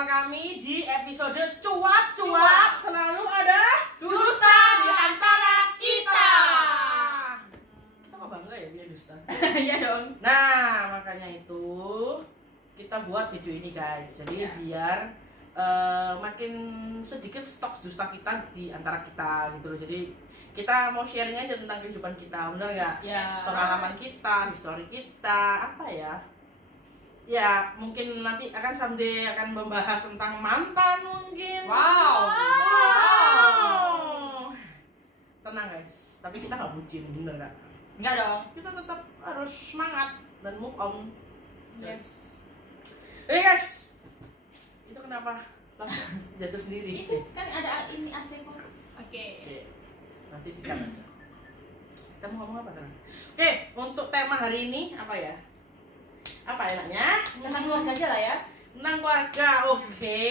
bersama kami di episode Cuap-Cuap. Selalu ada dusta di antara kita. Kita kok bangga ya dia dusta? Iya dong. Nah, makanya itu kita buat video ini guys. Jadi biar makin sedikit stok dusta kita di antara kita gitu loh. Jadi kita mau sharing aja tentang kehidupan kita, bener nggak? Ya. Pengalaman kita, histori kita, apa ya? Ya mungkin nanti akan someday akan membahas tentang mantan mungkin. Wow. Tenang guys, tapi kita nggak bucin, bener nggak? Enggak dong. Kita tetap harus semangat dan move on. Yes. Guys, itu kenapa langsung jatuh sendiri? Itu kan ada ini AC kok. Oke, nanti dikat aja. Kita mau ngomong apa sekarang? Oke, untuk tema hari ini apa ya? Apa enaknya? Tentang keluarga aja lah ya. Tentang keluarga, oke.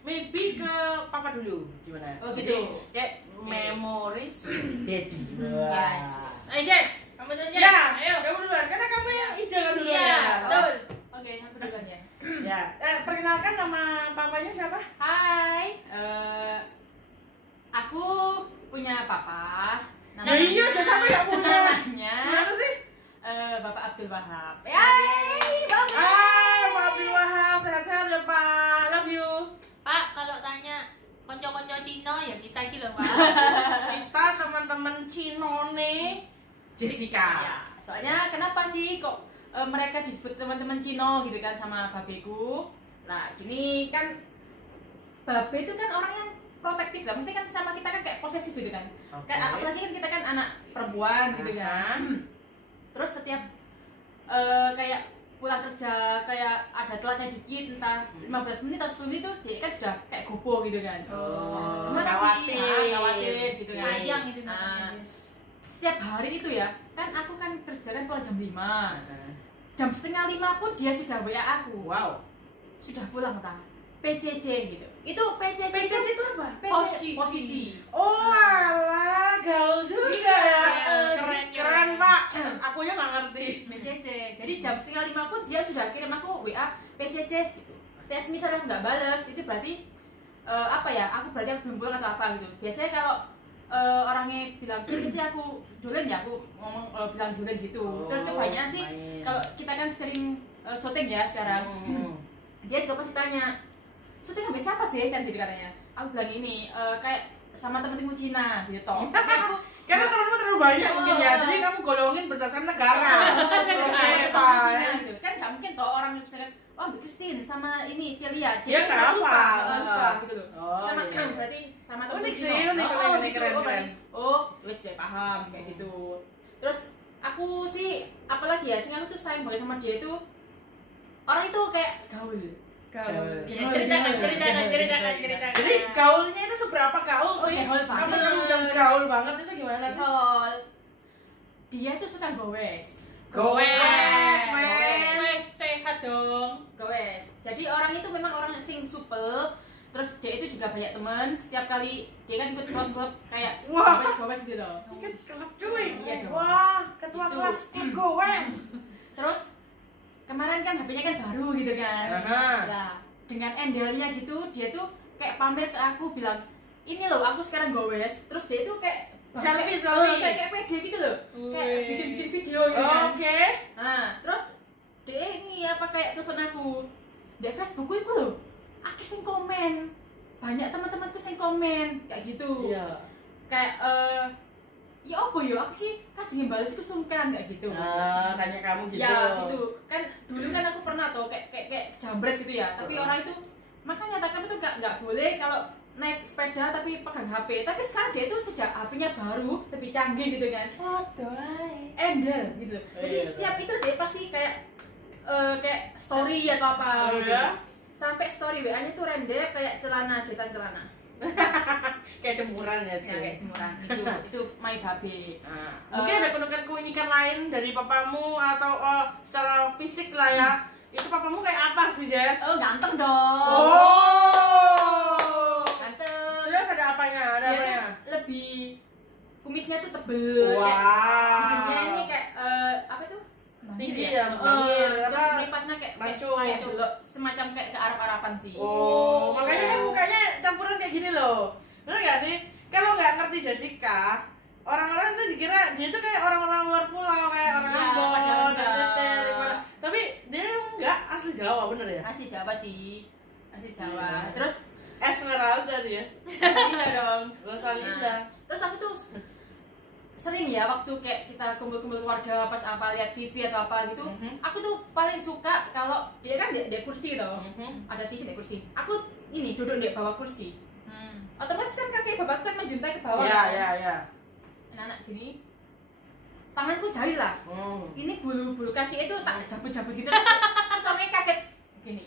Maybe ke papa dulu, gimana? Oh gitu. Kayak memories with daddy. Yes. Ayo Jess, kamu duluan Jess. Ya, Ayo. kamu duluan, karena kamu yang ide kan duluan. Iya, ya. betul. Oke, aku duluan ya. Ya, perkenalkan nama papanya siapa? Hai, aku punya papa. Ya iya, udah sampai nggak punya. Namanya Gimana sih? Bapak Abdul Wahab. Yay, bagus. Pak Abdul Wahab, sehat-sehat ya Pak. Love you. Pak, kalau tanya konco-konco Cino ya kita gitu loh, Pak. Kita teman-teman Cinone Jessica. Ya, soalnya kenapa sih kok mereka disebut teman-teman Cino gitu kan sama babeku? Nah, gini kan babe itu kan orang yang protektif lah, mesti kan sama kita kan kayak posesif gitu kan. Okay. Apalagi kan kita kan anak perempuan gitu kan. Terus setiap kayak pulang kerja kayak ada telatnya dikit entah 15 menit atau 10 menit tuh dia kan sudah kayak gopo gitu kan. Gimana sih? Khawatir gitu kan. Sayang itu Nah, namanya. setiap hari itu ya, kan aku kan kerja kan pulang jam 5. Jam setengah 5 pun dia sudah WA aku. Wow. Sudah pulang entah PCC gitu. Itu PCC, PCC itu apa? Posisi. Oh alah, gaul juga. Iya, Keren Pak. Akunya nggak ngerti. PCC. Jadi jam setengah 5 pun dia sudah kirim aku WA PCC. Tes misalnya aku nggak bales, itu berarti apa ya? Aku berarti aku belum pulang atau apa gitu. Biasanya kalau orangnya bilang PCC aku dulen ya, aku ngomong bilang dulen gitu. Terus kebanyakan sih kalau kita kan sering syuting ya sekarang. Dia juga pasti tanya, syuting sampai siapa sih kan gitu katanya. Aku bilang ini kayak sama temen-temen Cina gitu toh. Karena teman-teman terlalu banyak mungkin ya, jadi kamu golongin berdasarkan negara. Oke, Pak. Gitu. Kan nggak mungkin toh orang misalkan, oh Mbak Christine sama ini Celia, Dia nggak lupa gitu loh. Oh, sama iya. berarti sama temen Unik sih, Cina. unik, gitu. keren. Berarti, oh wes dia paham kayak gitu. Terus aku sih apalagi ya, sih aku tuh sayang banget sama dia itu orang itu kayak gaul. Ceritakan. Jadi gaulnya itu seberapa gaul Oh, sih? gaul banget. Kamu bilang gaul banget itu gimana sih? Gaul. Dia tuh suka gowes. Sehat dong. Gowes. Jadi orang itu memang orang sing supel. Terus dia itu juga banyak teman. Setiap kali dia kan ikut klub-klub kayak Wah. gowes gitu loh. Ini kan kelab cuy. Iya dong. Wah, ketua Itu. kelas klub gowes. Terus kemarin kan HP-nya kan baru gitu kan. Nah, dengan endelnya gitu dia tuh kayak pamer ke aku bilang, "Ini loh aku sekarang gowes." Terus dia itu kayak Selfie. kayak pede gitu loh. Kayak bikin video gitu kan. Oke. Nah, terus dia ini apa kayak telepon aku. Di Facebookku itu loh. Aku sing komen. Banyak teman-temanku sing komen kayak gitu. Iya. Kayak ya apa ya aku ki kajeng balas ku sungkan kayak gitu. Tanya kamu gitu. Ya gitu. Kan dulu kan aku pernah tuh kayak jambret gitu ya. Tapi orang itu makanya kami tuh nggak boleh kalau naik sepeda tapi pegang HP. Tapi sekarang dia itu sejak HP-nya baru lebih canggih gitu kan. Endel gitu. Jadi Iya. setiap itu dia pasti kayak story atau apa Oh, gitu. ya? Sampai story WA-nya tuh rende kayak jetan celana. Kayak jemuran ya, Ya kayak jemuran. Itu my babe. Mungkin ada keunikan lain dari papamu atau secara fisik lah ya. Itu papamu kayak apa sih, Jess? Oh, ganteng dong. Oh. Ganteng. Terus ada apanya? Ada Dia apanya? tuh lebih kumisnya tuh tebel. Wow. Hidungnya ini kayak apa tuh? Tinggi ya? ya, bandir. Terus Apa? meripatnya kayak Mancung. kayak belok semacam kayak ke Arab-Araban sih. Oh, makanya kan mukanya campuran kayak gini loh. Bener nggak sih? Kalau nggak ngerti Jessica, orang-orang tuh dikira dia tuh kayak orang-orang luar pulau, kayak orang Iya, Ambon padahal dan enggak. Tetel. Tapi dia enggak asli Jawa, bener ya? Asli Jawa sih. Asli Jawa. Terus Esmeralda dia. iya dong. Rosalinda. Terus aku tuh sering ya waktu kayak kita kumpul-kumpul keluarga pas apa lihat TV atau apa gitu, aku tuh paling suka kalau dia kan di kursi toh, ada TV di kursi. Aku ini duduk di bawah kursi. Otomatis kan kaki bapakku kan menjuntai ke bawah. Iya, kan? iya, iya. Anak gini, tanganku jari lah. Ini bulu-bulu kaki itu tak jabut-jabut gitu. Terus sampai kaget gini.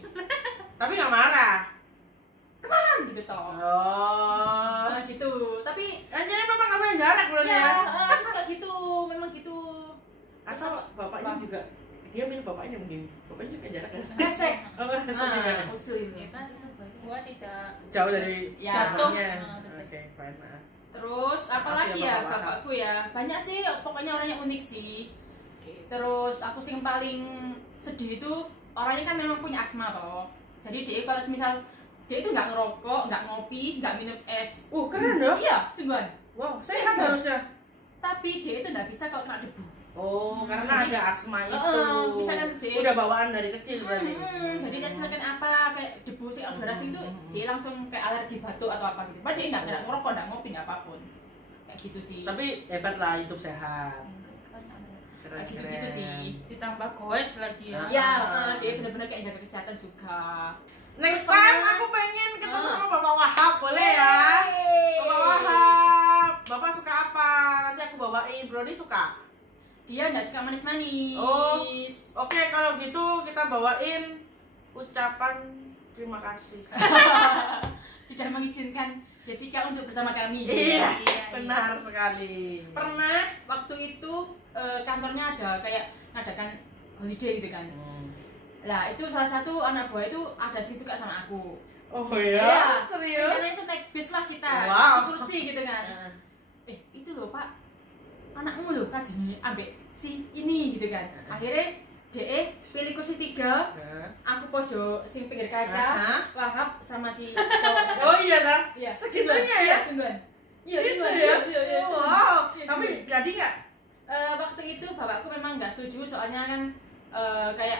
Tapi nggak marah. Kemana gitu toh? Oh. Nah, gitu. Tapi Jadi memang kamu yang jarak berarti ya, ya? suka gitu, memang gitu. Atau bapaknya Bap- juga dia mirip bapaknya mungkin. Bapaknya juga jarak kan? Resek. Oh, resek juga. Usul ini. Ya kan gua tidak Jauh dari Ya. jatuhnya. Jatuh. Oke, fine. Maaf. Terus apalagi Maaf ya, ya Bapak. bapakku ya, banyak sih pokoknya orangnya unik sih. Terus aku sih yang paling sedih itu orangnya kan memang punya asma toh. Jadi dia kalau misal dia itu nggak ngerokok, nggak ngopi, nggak minum es. Keren dong. Iya, sungguhan. Wow, sehat harusnya. Tapi dia itu nggak bisa kalau kena debu. Oh, karena Jadi- ada asma itu. misalkan dia- Udah bawaan dari kecil berarti. Jadi dia misalkan apa kayak debu sih udara sing itu dia langsung kayak alergi batuk atau apa gitu. Padahal dia nggak ngerokok, nggak ngopi, nggak apapun. Kayak gitu sih. Tapi hebat lah, hidup sehat. Keren, Kayak gitu-gitu keren. sih. ditambah goes lagi ya. Ah. Ya, dia benar-benar kayak jaga kesehatan juga. Next time aku pengen ketemu sama Bapak Wahab, boleh ya? Bapak Wahab, Bapak suka apa? Nanti aku bawain. Brody suka? Dia nggak suka manis-manis. Oh, oke, kalau gitu kita bawain ucapan terima kasih. Sudah mengizinkan Jessica untuk bersama kami. Iya, Iya. benar sekali. Pernah waktu itu kantornya ada kayak ngadakan holiday gitu kan. Lah itu salah satu anak buah itu ada sih suka sama aku. Oh ya? Iya. Serius? Karena itu naik bis lah kita Wow. di kursi gitu kan. Itu loh Pak, anakmu loh kajiannya ambek si ini gitu kan. Akhirnya DE pilih kursi 3, aku pojok sing pinggir kaca, Aha. Wahab sama si cowok. Oh iya dah? Iya. Segitunya ya? Sungguhan. Iya, Gitu sungguhan. ya? Iya, iya. Wow, Iya, tapi sungguhan. jadi nggak? Waktu itu bapakku memang nggak setuju soalnya kan kayak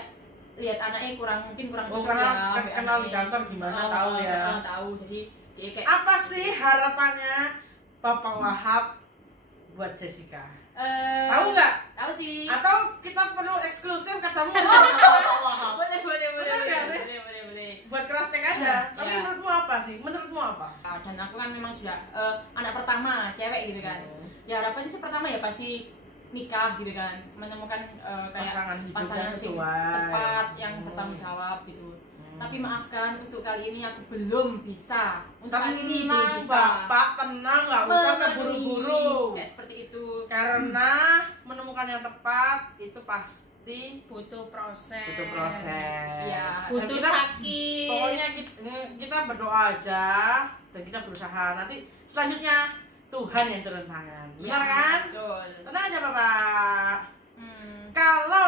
lihat anaknya kurang Oh, cocok karena ya, ambek kenal di anaknya. kantor gimana tahu ya. Tahu. Jadi dia kayak Apa sih harapannya Bapak Wahab buat Jessica? Tahu nggak? Tahu sih. Atau kita perlu eksklusif ketemu sama Bapak Wahab? Boleh. Bener nggak sih? Boleh. Buat cross check aja. Tapi Ya. menurutmu apa sih? Menurutmu apa? Dan aku kan memang sudah anak pertama cewek gitu kan. Ya harapannya sih pertama ya pasti nikah gitu kan, menemukan kayak Pasangan hidup pasangan yang yang sesuai. tepat yang bertanggung jawab gitu. Tapi maafkan untuk kali ini aku belum bisa. Untuk saat ini belum Tenang bisa. Bapak, tenang, nggak usah Memenuhi. keburu-buru. Kayak seperti itu. Karena menemukan yang tepat itu pasti Butuh proses. butuh proses. Iya. Butuh Kita- sakit. Pokoknya kita berdoa aja dan kita berusaha. Nanti selanjutnya Tuhan yang turun tangan. Benar Ya, kan? Betul. Tenang aja Bapak. Hmm. Kalau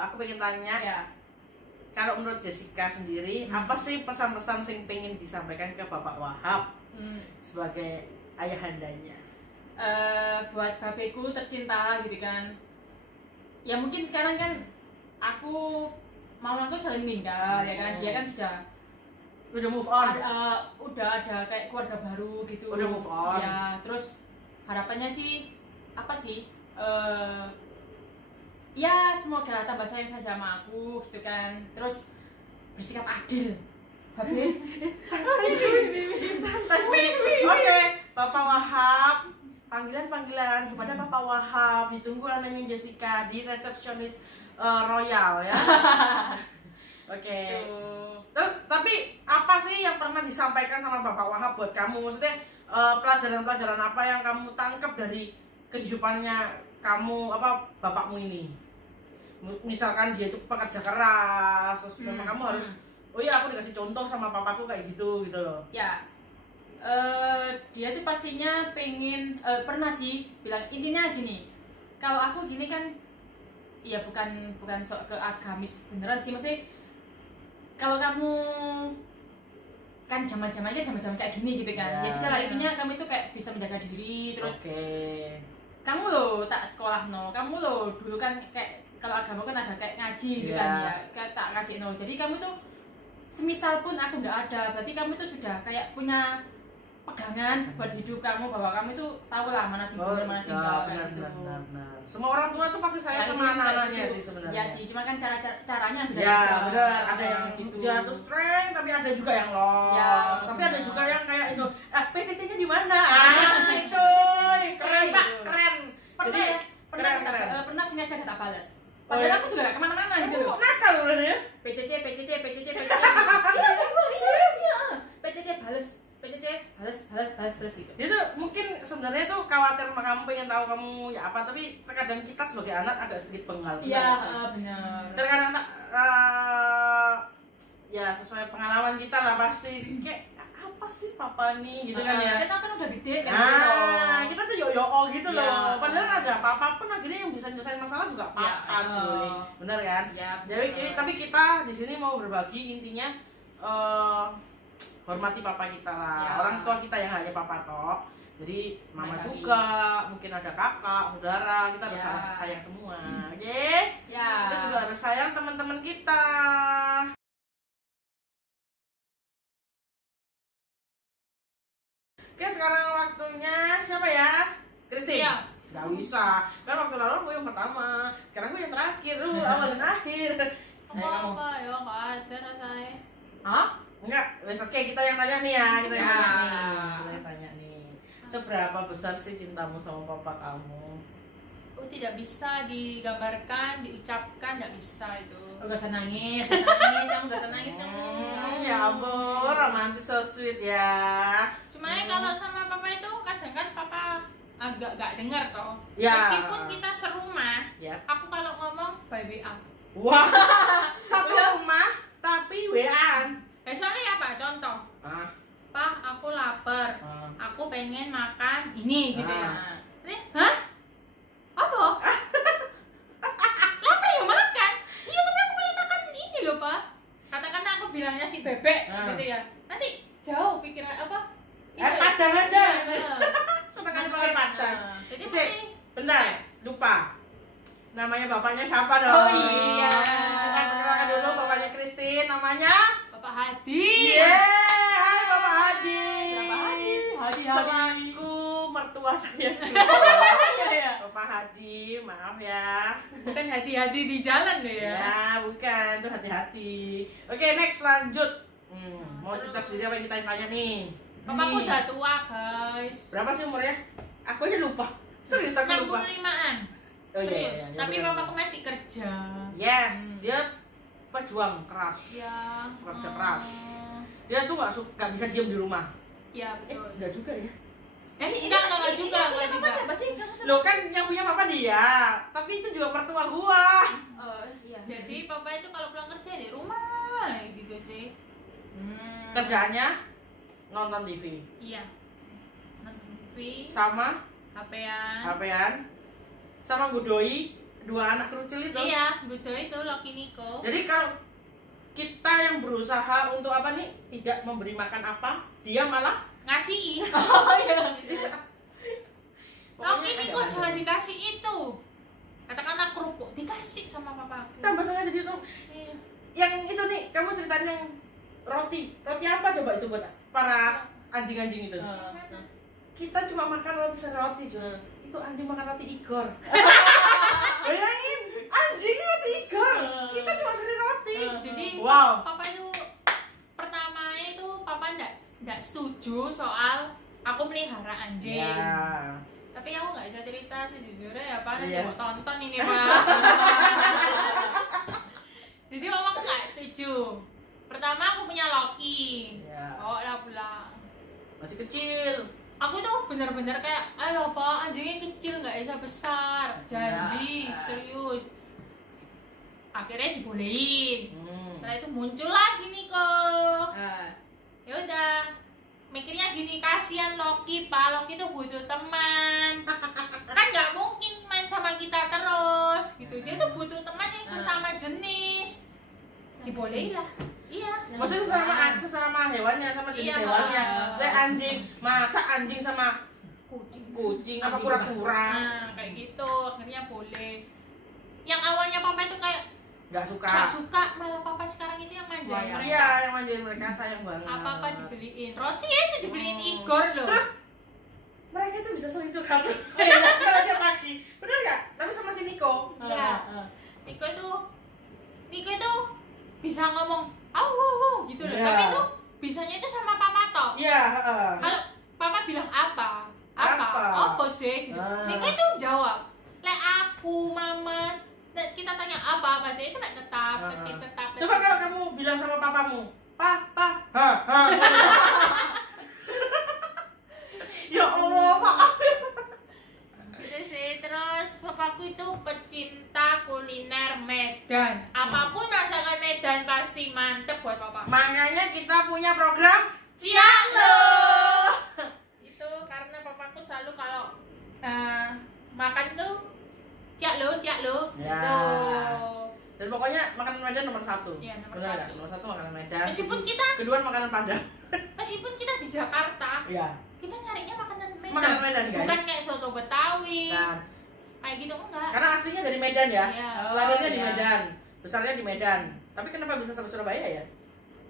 aku pengen tanya, Ya. kalau menurut Jessica sendiri, apa sih pesan-pesan yang pengen disampaikan ke Bapak Wahab sebagai ayahandanya? Buat babeku tercinta gitu kan. Ya mungkin sekarang kan aku mamaku sudah meninggal ya kan. Dia kan sudah Udah move on. udah ada kayak keluarga baru gitu. Udah move on. Ya, terus harapannya sih apa sih? Ya semoga tambah sayang saja sama aku gitu kan. Terus bersikap adil. Babe. Oke, Bapak Wahab, panggilan kepada Bapak Wahab ditunggu anaknya Jessica di resepsionis Royal ya. Oke. Tapi apa sih yang pernah disampaikan sama Bapak Wahab buat kamu? Maksudnya pelajaran-pelajaran apa yang kamu tangkap dari kehidupannya kamu bapakmu ini? Misalkan dia itu pekerja keras, terus memang kamu harus oh iya aku dikasih contoh sama papaku kayak gitu loh. Ya, dia tuh pastinya pengen pernah sih bilang intinya gini, kalau aku gini kan, ya bukan sok ke agamis beneran sih, maksudnya kalau kamu kan zaman kayak gini gitu kan, ya sudah lah, intinya kamu itu kayak bisa menjaga diri, terus kamu loh tak sekolah kamu loh dulu kan kayak kalau agama kan ada kayak ngaji gitu kan ya, kayak tak ngaji jadi kamu tuh semisal pun aku nggak ada, berarti kamu tuh sudah kayak punya pegangan buat hidup kamu, bahwa kamu itu tahu lah mana sih benar mana sih enggak kayak gitu. Benar. Semua orang tua tuh pasti sayang sama anak-anaknya sih sebenarnya. Ya sih, cuma kan caranya beda. Ya benar, ada yang gitu. Jatuh strength, tapi ada juga yang loss. Ya, tapi ada juga yang kayak itu, PCC-nya di mana? Asik cuy, keren Pak, keren. Pernah sengaja gak tak balas. Padahal aku juga gak kemana-mana gitu loh. Nakal berarti ya? PCC. Iya, PCC balas terus gitu. Itu mungkin sebenarnya tuh khawatir sama kamu, pengen tahu kamu ya apa, tapi terkadang kita sebagai anak agak sedikit penggal. Iya, benar. Terkadang ya sesuai pengalaman kita lah pasti kayak apa sih papa nih gitu kan ya. Kita kan udah gede kan. Kita tuh yo-yo gitu loh. Padahal ada papa pun akhirnya yang bisa nyelesain masalah juga papa cuy. Bener kan? Ya, Jadi tapi kita di sini mau berbagi, intinya hormati papa kita lah. Ya. Orang tua kita yang hanya papa toh. Jadi mama Mereka juga, mungkin ada kakak, saudara, kita harus sayang semua. Oke? Ya. Kita juga harus sayang teman-teman kita. Oke, sekarang waktunya siapa ya? Christine? Iya. Gak bisa, kan waktu lalu gue yang pertama, sekarang gue yang terakhir, lu awal dan akhir. Apa ya nggak ada rasanya. Hah? Enggak, wes oke, kita yang tanya nih ya, kita yang tanya nih. Seberapa besar sih cintamu sama papa kamu? Oh, tidak bisa digambarkan, diucapkan, nggak bisa itu. Gak usah nangis, kamu gak usah nangis kamu. Ya ampun, romantis so sweet ya. Cuma kalau sama papa itu kadang kan papa agak gak dengar toh. Ya. Meskipun kita serumah, Ya. aku kalau ngomong by WA. Wah, satu rumah tapi WA-an. Soalnya apa? Contoh, Pak, aku lapar, aku pengen makan ini gitu ya. Ini, hah? Apa? Lapar ya makan? Iya, tapi aku pengen makan ini loh, Pak. Katakanlah aku bilangnya si bebek gitu ya. Nanti jauh pikiran apa? Padang aja Iya, gitu. Sedangkan pakai Padang. Jadi Cik, mesti bentar, lupa. Namanya bapaknya siapa dong? Oh iya. Kita perkenalkan dulu bapaknya Christine, namanya Bapak Hadi. Hai Bapak Hadi. Bapak Hadi. Selaku mertua saya juga. Iya. Bapak Hadi, maaf ya. Bukan hati-hati di jalan deh ya. Ya, bukan, tuh hati-hati. Oke, next lanjut. Mau cerita sendiri apa yang kita tanya nih? Papaku udah tua, guys. Berapa sih umurnya? Aku aja lupa. Serius aku lupa. 65-an. Oh, iya, Serius. iya, Tapi bener. papaku masih kerja. Yes, dia pejuang keras. Ya. Kerja keras. Dia tuh nggak bisa diem di rumah. Ya, betul. Enggak juga ya. Enggak juga, enggak juga. Siapa sih? Lo kan yang punya papa dia, tapi itu juga mertua gua. Oh iya. Jadi papa itu kalau pulang kerja di rumah gitu sih. Kerjaannya nonton TV Iya. Nonton TV, sama HP-an. HP-an sama ngudoi dua anak kerucil itu. Iya, Gudo itu Loki Niko. Jadi kalau kita yang berusaha untuk apa nih, tidak memberi makan apa, dia malah Ngasihin. Oh iya. Loki Niko jangan dikasih itu. Katakanlah kerupuk dikasih sama papa. tambah sengaja jadi tuh. Iya. Yang itu nih, kamu ceritain yang roti apa coba itu buat para anjing-anjing itu? Kita cuma makan roti seroti, Jul. Itu anjing makan roti Igor. Bayangin, anjing roti Igor. Kita cuma seri roti. Jadi Wow. papa itu pertama itu papa enggak setuju soal aku melihara anjing. Ya. Tapi aku nggak bisa cerita sejujurnya ya Pak, nanti Iya. mau tonton ini Pak. Jadi mama aku nggak setuju. Pertama aku punya Loki. Ya. Oh lah pulang. Masih kecil. Aku tuh bener-bener kayak, ayo Pak, anjingnya kecil nggak bisa besar, janji serius. Akhirnya dibolehin. Setelah itu muncullah sini kok. Ya udah, mikirnya gini, kasihan Loki Pak, Loki tuh butuh teman. Kan nggak mungkin main sama kita terus gitu. Dia tuh butuh teman yang sesama jenis. Dibolehin lah. Iya. Maksudnya sesama hewannya, sama jenis Iya, hewannya. Saya anjing, masa anjing sama kucing apa kura-kura? Nah, kayak gitu. Akhirnya boleh. Yang awalnya papa itu kayak Nggak suka. gak suka, malah papa sekarang itu yang manjain mereka. Iya, yang manjain mereka sayang banget. Apa-apa dibeliin. Roti aja dibeliin Igor loh. Terus mereka itu bisa saling curhat. Kalau tiap pagi, bener nggak? Tapi sama si Niko. Iya. Niko itu bisa ngomong au gitu loh. Iya. Tapi itu bisanya itu sama papa toh. Iya. Kalau papa bilang apa sih gitu. Niko itu jawab. Lek aku mama kita tanya apa dia itu lek tetap. Coba kalau kamu bilang sama papamu, papa, ya Allah maaf. Gitu sih. Terus papaku itu pecinta kuliner Medan. Apapun masakan Medan pasti mantep buat papa. Makanya kita punya program Cialo. Itu karena papaku selalu kalau makan tuh ciak lo Ya. gitu. Dan pokoknya makanan Medan nomor 1. Iya, nomor Benar nggak? 1. Nomor 1 makanan Medan. Meskipun kita makanan Padang. di Jakarta, Iya. kita nyarinya makanan Medan. Makanan Medan, guys. Bukan kayak soto Betawi. Kan. Kayak gitu enggak. Karena aslinya dari Medan ya. Iya. Lahirnya di iya. Medan, besarnya di Medan. Tapi kenapa bisa sampai Surabaya ya?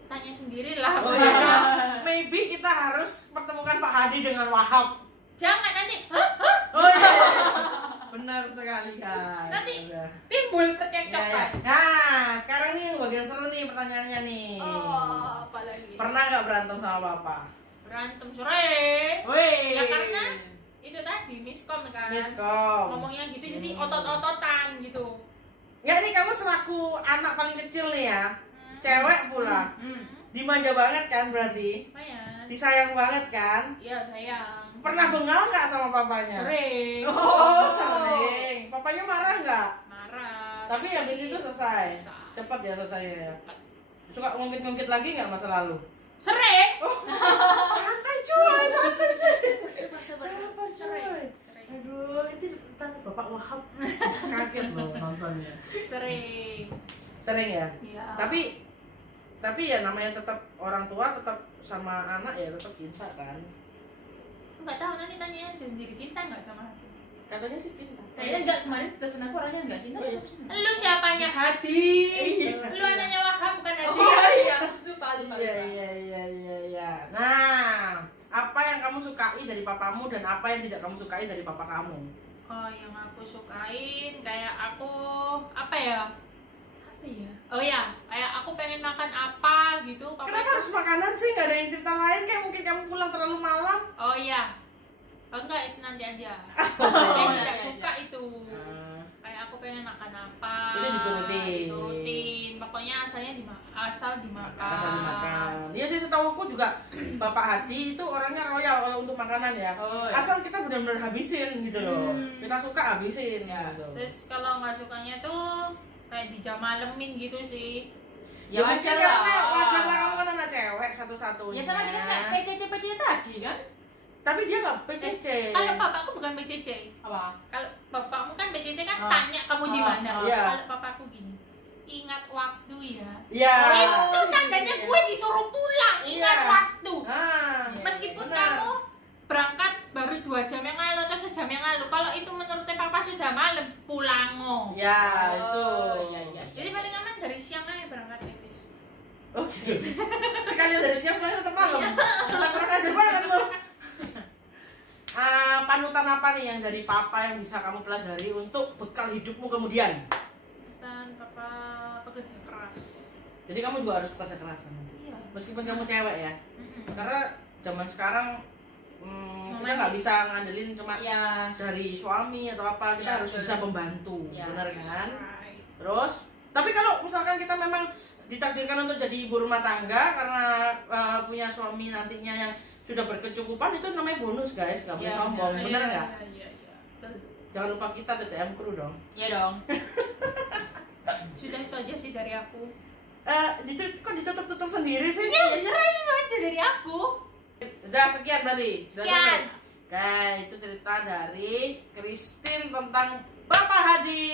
Tanya sendiri lah. Oh iya. Maybe kita harus pertemukan Pak Hadi dengan Wahab. Jangan nanti Oh iya. Benar sekali guys. Nanti Udah. timbul Ya, ya. percekcokan. Nah, sekarang nih bagian seru nih pertanyaannya nih. Oh, apalagi. Pernah nggak berantem sama Papa? Berantem sore. Woi. Ya karena itu tadi miskom kan. Miskom. Ngomongnya gitu jadi otot-ototan gitu. Ya nih kamu selaku anak paling kecil nih ya, cewek pula, dimanja banget kan berarti, Lumayan. disayang banget kan? Iya sayang. Pernah bengal nggak sama papanya? Sering. Oh sering. Papanya marah nggak? Marah. Tapi habis itu selesai. Selesai. Cepat ya selesainya. Suka ngungkit-ngungkit lagi nggak masa lalu? Sering. Oh, santai cuy, santai cuy. Sabar. Sabar cuy. Sering. Aduh, itu tentang Bapak Wahab. Kaget loh nontonnya. Sering. Sering ya? Iya. Tapi ya namanya tetap orang tua tetap sama anak ya tetap cinta kan. Enggak tahu nanti tanya aja sendiri cinta enggak sama aku. Katanya sih cinta. Kayaknya enggak, kemarin telepon aku orangnya enggak cinta. Oh, iya. Lu siapanya Hadi? Iya. Lu anaknya Wahab bukan Hadi. Oh, iya. Lupa. Iya. Nah, apa yang kamu sukai dari papamu dan apa yang tidak kamu sukai dari papa kamu? Oh, yang aku sukain kayak aku apa ya? Oh ya, kayak aku pengen makan apa gitu. Papa Kenapa harus makanan sih? Gak ada yang cerita lain kayak mungkin kamu pulang terlalu malam? Oh iya. Oh enggak, itu nanti aja. Oh, Yang iya, tidak iya. suka itu. Kayak aku pengen makan apa. Itu diturutin. Diturutin. Pokoknya asal dimakan. Asal dimakan. Iya sih setahuku juga Bapak Hadi itu orangnya royal kalau untuk makanan ya. Oh, iya. Asal kita benar-benar habisin gitu loh. Kita suka habisin Ya. gitu. Terus kalau nggak sukanya tuh kayak dijamalemin gitu sih. Ya wajar lah. Wajar lah kamu kan anak cewek satu-satunya. Ya sama dengan PCC tadi kan? Tapi dia nggak PCC. Kalau bapakku bukan BCC. Apa? Kalau bapakmu kan BCC kan Oh. tanya kamu di mana. Oh, iya. Kalau bapakku gini. Ingat waktu ya. Iya. Itu tandanya gue disuruh pulang. Ingat Iya. waktu. Ah. Meskipun Benar. kamu berangkat baru 2 jam yang lalu atau sejam yang lalu, kalau itu menurut papa sudah malam, pulang. Ya, itu. Iya. Jadi paling aman dari siang aja berangkat ya, Bis. Oh gitu. Sekalian dari siang pulang tetap malam. Kurang ajar banget loh. Panutan apa nih yang dari papa yang bisa kamu pelajari untuk bekal hidupmu kemudian? Dan papa pekerja keras. Jadi kamu juga harus bekerja keras kan? Iya. Meskipun kamu cewek ya. Mm-mm. Karena zaman sekarang kita nggak bisa ngandelin cuma Ya. dari suami atau apa, kita Ya, harus betul. bisa membantu, Ya. benar kan? Right. Terus, tapi kalau misalkan kita memang ditakdirkan untuk jadi ibu rumah tangga karena punya suami nantinya yang sudah berkecukupan, itu namanya bonus guys, nggak boleh Ya, sombong, Iya, bener nggak? Iya. Betul. Jangan lupa kita TTM kru dong. Iya dong. Sudah itu aja sih dari aku. Kok ditutup-tutup sendiri sih? Iya, ini aja dari aku. Udah sekian berarti. Sudah Sekian. cukup? Oke, itu cerita dari Christine tentang Bapak Hadi.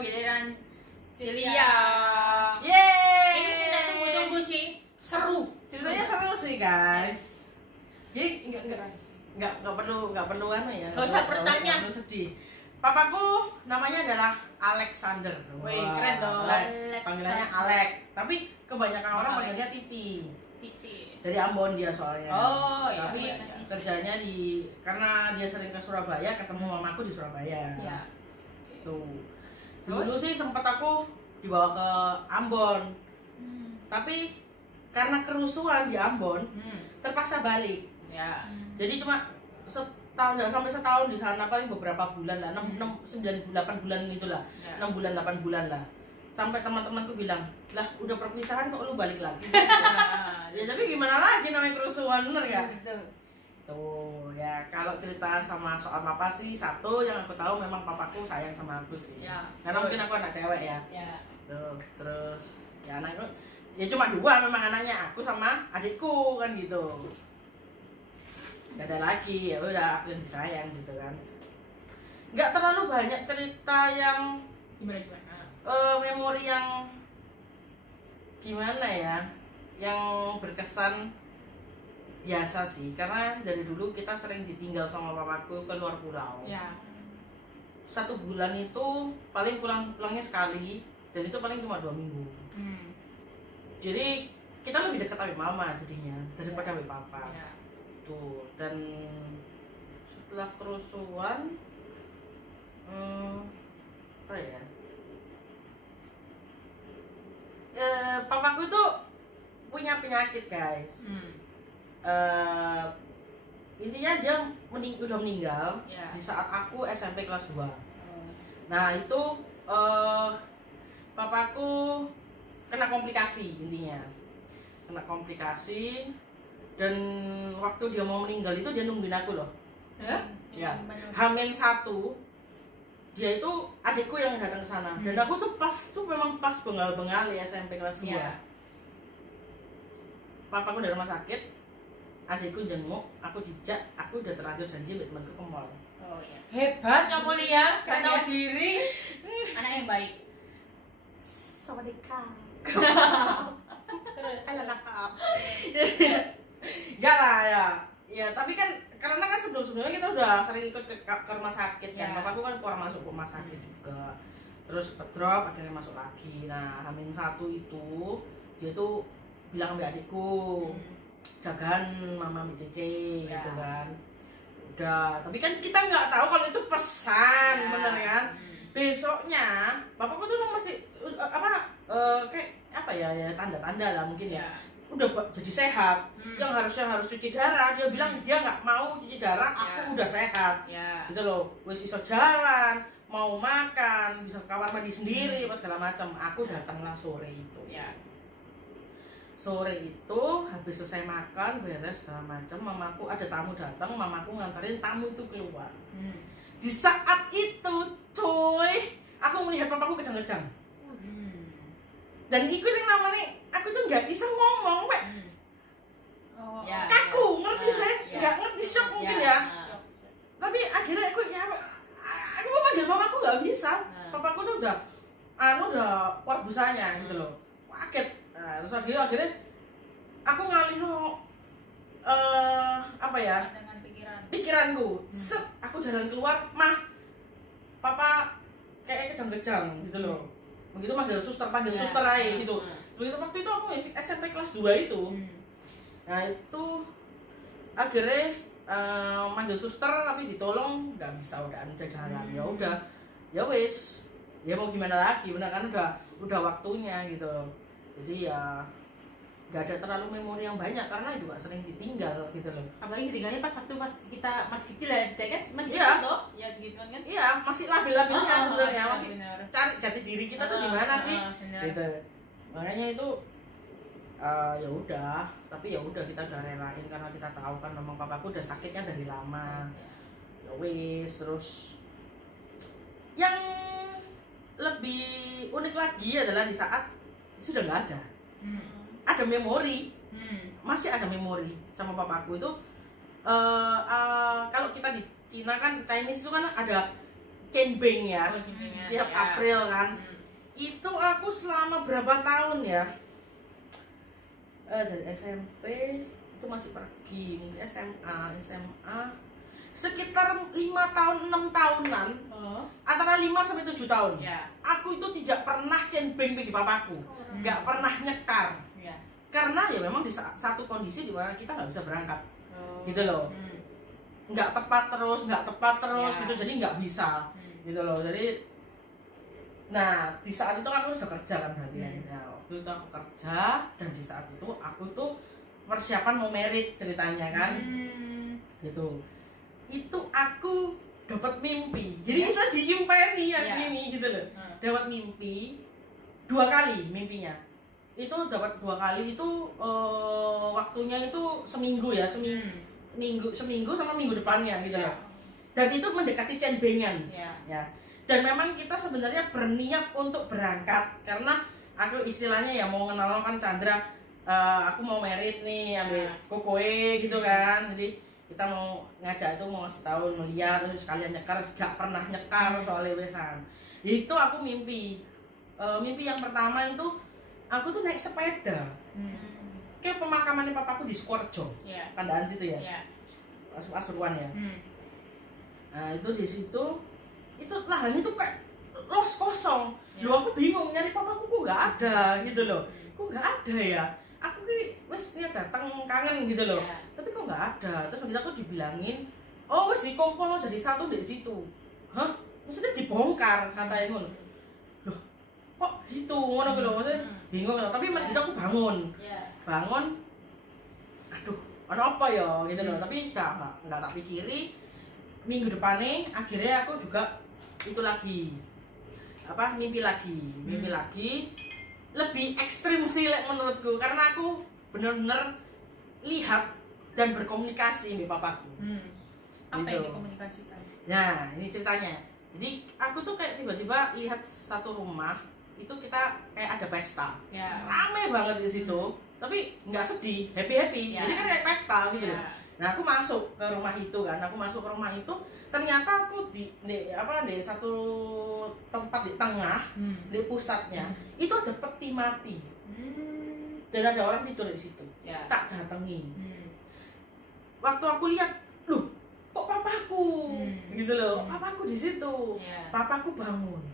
Giliran Celia. Yeay. Ini sih saya tunggu-tunggu sih. Seru. Ceritanya seru sih guys. Jadi nggak perlu anu ya. Nggak usah bertanya. Nggak perlu sedih. Papaku namanya adalah Alexander. Wih, keren dong. Panggilannya Alek. Tapi kebanyakan orang panggilnya Titi. Titi. Dari Ambon dia soalnya. Oh, iya. Tapi kerjanya karena dia sering ke Surabaya, ketemu mamaku di Surabaya. Iya. Tuh. Dulu sih sempat aku dibawa ke Ambon. Tapi karena kerusuhan di Ambon, terpaksa balik. Ya. Jadi cuma setahun, nggak sampai setahun di sana, paling beberapa bulan lah, 9, 8 bulan gitulah, Ya. 6 bulan, 8 bulan lah. Sampai teman-temanku bilang, lah udah perpisahan kok lu balik lagi. Ya tapi gimana lagi, namanya kerusuhan, bener gak? Betul. Tuh ya, kalau cerita sama soal papa sih, satu yang aku tahu memang papaku sayang sama aku sih. Ya. Karena mungkin aku anak cewek ya. Ya. Tuh, terus ya anakku ya cuma 2 memang anaknya, aku sama adikku kan gitu. Gak ada lagi, ya udah aku yang disayang gitu kan. Nggak terlalu banyak cerita yang Gimana? memori yang gimana ya, yang berkesan biasa sih, karena dari dulu kita sering ditinggal sama papaku ke luar pulau. Ya. 1 bulan itu paling pulangnya sekali, dan itu paling cuma 2 minggu. Jadi kita lebih dekat sama mama jadinya daripada sama papa. Ya. Tuh, dan setelah kerusuhan apa ya, papaku itu punya penyakit guys. Intinya dia udah meninggal Ya. di saat aku SMP kelas 2. Nah itu papaku kena komplikasi, intinya kena komplikasi, dan waktu dia mau meninggal itu dia nungguin aku loh. Ya, H-1 dia itu adikku yang datang ke sana, dan aku tuh memang pas bengal-bengal ya SMP kelas 2. Ya. Papaku dari rumah sakit, adikku jenguk, aku dijak, aku udah terlanjur janji sama temanku ke mall. Oh iya. Hebat kamu Lia, Keren gak tahu ya? diri. Anak yang baik. Sawadika. Terus. Ayo nakal. Enggak lah ya. Ya, tapi kan karena kan sebelumnya kita udah sering ikut ke rumah sakit kan. Ya. Papaku kan keluar masuk rumah sakit juga. Terus drop akhirnya masuk lagi. Nah, H-1 itu dia tuh bilang sama adikku, jagaan mama Cece Ya. gitu kan. Udah, tapi kan kita nggak tahu kalau itu pesan, Ya. bener kan? Besoknya bapakku tuh masih kayak apa ya tanda-tanda lah mungkin ya. Udah jadi sehat. Yang harusnya harus cuci darah, dia bilang dia nggak mau cuci darah, aku udah sehat. Ya. Gitu loh, wis iso jalan, mau makan, bisa ke kamar mandi sendiri, apa segala macam. Aku datanglah sore itu. Ya. Sore itu habis selesai makan, beres segala macam, mamaku ada tamu datang, mamaku nganterin tamu itu keluar. Di saat itu, coy, aku melihat papaku kejang-kejang. Dan itu yang namanya aku tuh nggak bisa ngomong, Pak. Oh, Ya. Kaku, ngerti saya? Ya. Nggak ngerti, shock mungkin ya. Tapi akhirnya aku mau manggil mamaku nggak bisa. Papaku tuh udah keluar busanya gitu loh. Kaget. Nah, terus akhirnya aku ngalih apa ya? dengan Pikiranku. Set, aku jalan keluar, mah. Papa kayak kejang-kejang gitu loh. Begitu panggil suster aja gitu. Begitu waktu itu aku masih SMP kelas 2 itu. Nah, itu akhirnya manggil suster tapi ditolong nggak bisa, udah jalan. Ya udah. Ya wis. Ya mau gimana lagi, benar kan udah waktunya gitu. Jadi ya nggak ada terlalu memori yang banyak karena juga sering ditinggal gitu loh. Apalagi ketinggalnya pas waktu kita masih kecil ya, kan masih Iya. kecil toh, ya segituan kan. Iya, masih labil-labilnya sebenarnya, iya, masih benar. cari jati diri kita tuh gimana sih? Benar. Gitu. Makanya itu ya udah, tapi ya udah kita udah relain karena kita tahu kan memang papaku udah sakitnya dari lama. Ya wis, terus yang lebih unik lagi adalah di saat sudah nggak ada. Ada memori masih ada memori sama papaku itu. Kalau kita di Cina kan, Chinese itu kan ada cenbeng ya, tiap April kan. Itu aku selama berapa tahun ya, dari SMP itu masih pergi, mungkin SMA sekitar 5 tahun 6 tahunan, antara 5 sampai 7 tahun. Aku itu tidak pernah cenbeng bagi papaku, nggak pernah nyekar, karena ya memang di satu kondisi di mana kita nggak bisa berangkat, gitu loh. Nggak tepat terus gitu, jadi nggak bisa, gitu loh. Jadi nah di saat itu aku sudah kerja kan berarti ya. Nah, waktu itu aku kerja, dan di saat itu aku tuh persiapan mau merit ceritanya kan, gitu. Itu aku dapat mimpi, jadi kita diimpeni yang ini gitu loh. Dapat mimpi 2 kali mimpinya. Itu dapat 2 kali itu waktunya itu seminggu ya, seminggu sama minggu depannya gitu loh. Dan itu mendekati cenbengan ya. Dan memang kita sebenarnya berniat untuk berangkat, karena aku istilahnya ya mau ngenalkan Chandra, aku mau merit nih, ambil kokoe gitu kan. Jadi kita mau ngajak itu, mau ngasih tahu, melihat, terus sekalian nyekar, gak pernah nyekar soalnya wesan. Itu aku mimpi. Mimpi yang pertama itu aku tuh naik sepeda ke pemakamannya papaku di Sukorejo, Pandaan situ ya, Pasuruan ya. Nah itu di situ, itu lahan itu kayak los kosong. Loh aku bingung, nyari papaku kok nggak ada gitu loh, kok nggak ada ya. Aku wes dia datang kangen gitu loh, tapi kok nggak ada. Terus begitu aku dibilangin, oh wes dikumpul jadi satu di situ. Hah? Maksudnya dibongkar kata Imun. Loh kok gitu, ngono gitu loh, maksudnya bingung. Tapi begitu aku bangun, aduh, ono apa ya gitu loh. Tapi nggak tak pikiri. Minggu depannya akhirnya aku juga itu lagi mimpi lagi lebih ekstrim sih menurutku, karena aku bener-bener lihat dan berkomunikasi sama papaku. Apa gitu. yang dikomunikasikan? Nah ini ceritanya. Jadi aku tuh kayak tiba-tiba lihat satu rumah itu kita kayak ada pesta, rame banget di situ, tapi nggak sedih, happy. Jadi kan kayak pesta gitu loh. Nah aku masuk ke rumah itu kan, ternyata aku di satu tempat di tengah, di pusatnya, itu ada peti mati, dan ada orang tidur di situ. Tak datengin. Waktu aku lihat, loh kok papaku, gitu loh, papaku di situ, papaku bangun,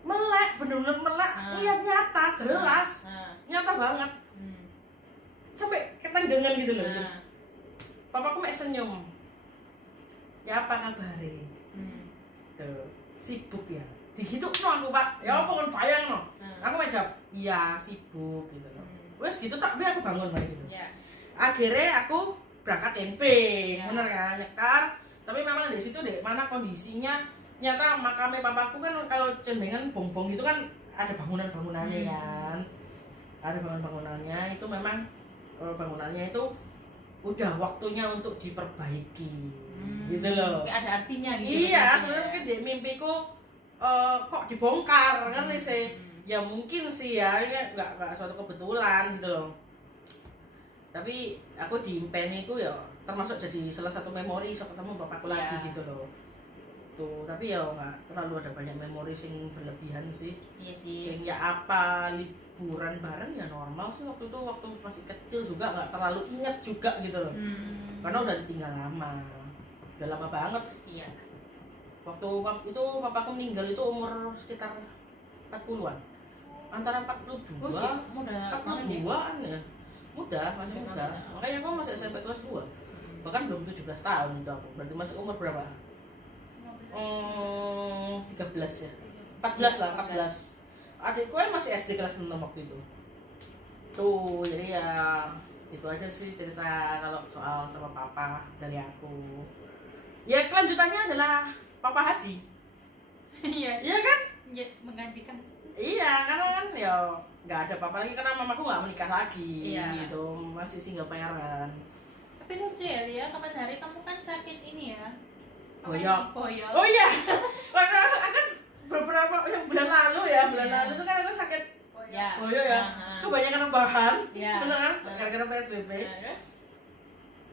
melek, bener-bener melek, lihat nyata, jelas, nyata banget, sampai ketenggengan gitu loh. Papaku mek senyum. Ya apa kabarnya? Tuh, sibuk ya. Digitu aku, Pak. Ya apa kon bayang no. Aku mek jawab, "Iya, sibuk" gitu loh. Wes gitu tak, aku bangun balik gitu. Akhirnya aku berangkat camping. Bener kan, nyekar. Tapi memang di situ deh mana kondisinya nyata makamnya papaku kan, kalau cembengan bongbong gitu kan ada bangunan-bangunannya kan. Ada bangunan-bangunannya, itu memang bangunannya itu udah waktunya untuk diperbaiki, gitu loh. Ada artinya gitu. Iya, sebenarnya mungkin di mimpiku kok dibongkar, ngerti sih? Ya mungkin sih ya, nggak suatu kebetulan gitu loh. Tapi aku diimpeniku ya termasuk jadi salah satu memori so ketemu bapakku lagi gitu loh. Tuh, tapi ya nggak terlalu ada banyak memori sing berlebihan sih. Iya sih. Sing ya apa liburan bareng ya normal sih, waktu masih kecil juga nggak terlalu ingat juga gitu loh. Karena udah ditinggal lama, udah lama banget. Iya. Waktu itu papaku meninggal itu umur sekitar 40-an, antara 42, muda 42-an ya, masih muda. Makanya aku masih SMP kelas 2, bahkan belum 17 tahun itu aku. Berarti masih umur berapa? 13 ya, 14 lah, 14. Adikku masih SD kelas 6 waktu itu. Tuh, jadi ya itu aja sih cerita kalau soal sama papa dari aku. Ya kelanjutannya adalah Papa Hadi. Iya. Iya kan? Ya, menggantikan. Iya, karena kan ya nggak ada papa lagi, karena mamaku nggak menikah lagi, gitu, masih single parent. Tapi lucu ya Lia, kapan hari kamu kan sakit ini ya? Boyok. Boyok. Oh iya, aku beberapa yang bulan lalu itu kan aku sakit boyok ya. kebanyakan rebahan, Iya. bener kan? Gara-gara PSBB. Terus?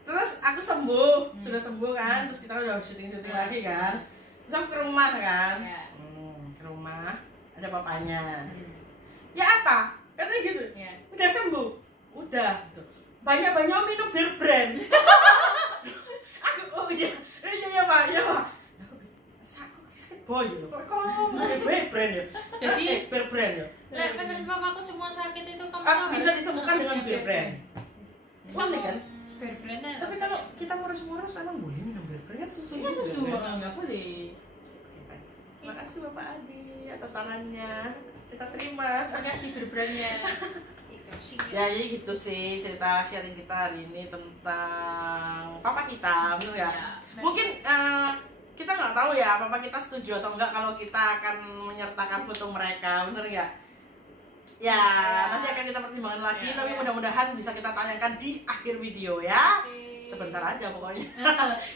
Terus aku sembuh, sudah sembuh kan, terus kita udah syuting-syuting lagi kan. Terus aku ke rumah kan, Iya. ke rumah ada papanya. Hmm. Ya apa? Katanya gitu. Iya. Udah sembuh, udah. Banyak-banyak minum bir brand. Aku oh iya pak, ya pak. Aku sakit boy loh. Kok ngomong bir brand ya? Jadi- bir brand ya. Lek menurut papaku semua sakit itu kamu Bisa disembuhkan dengan bir brand. Boleh kan? Brand-brandnya. Tapi kalau kita ngurus-ngurus emang boleh minum bir brand kan susu. Iya juga, susu kan? kalau nggak boleh. Makasih Bapak Adi atas sarannya. Kita terima. Makasih berbrandnya. Ya jadi gitu sih cerita sharing kita hari ini tentang papa kita, bener ya? Ya. Mungkin kita nggak tahu ya papa kita setuju atau enggak kalau kita akan menyertakan foto mereka, bener nggak? Ya, nanti akan kita pertimbangkan lagi, Ya, tapi ya. mudah-mudahan bisa kita tanyakan di akhir video ya. Sebentar aja pokoknya.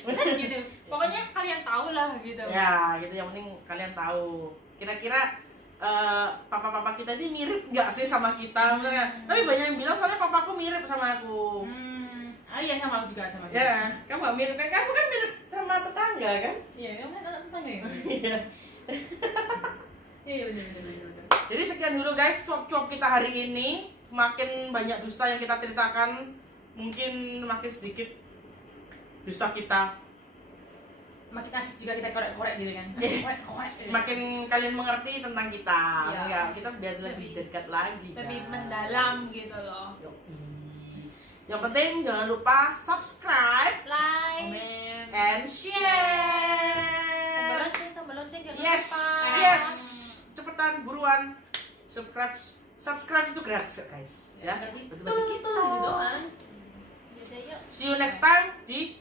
Kan gitu. Pokoknya kalian tahu lah gitu. Ya, gitu yang penting kalian tahu. Kira-kira papa-papa kita ini mirip nggak sih sama kita, bener nggak? Tapi banyak yang bilang soalnya papaku mirip sama aku. Ah iya sama aku juga sama. Ya, kamu nggak mirip kan? Kamu kan mirip sama tetangga kan? Iya, kamu kan tentang ya. Iya. Iya benar. Jadi sekian dulu guys, cuap-cuap kita hari ini. Makin banyak dusta yang kita ceritakan, mungkin makin sedikit dusta kita. Makin asik juga kita korek-korek gitu kan. Korek-korek. Makin kalian mengerti tentang kita. Iya. Ya, kita biar lebih dekat lagi. Lebih guys. mendalam gitu loh. Yoi. Yang penting jangan lupa subscribe Like, Komen. and share. tombol lonceng jangan Yes, lupa. yes. Cepetan, buruan. Subscribe itu gratis ya guys. Ya. Jadi Bantu-bantu kita. gitu doang. Gitu yuk. See you next time di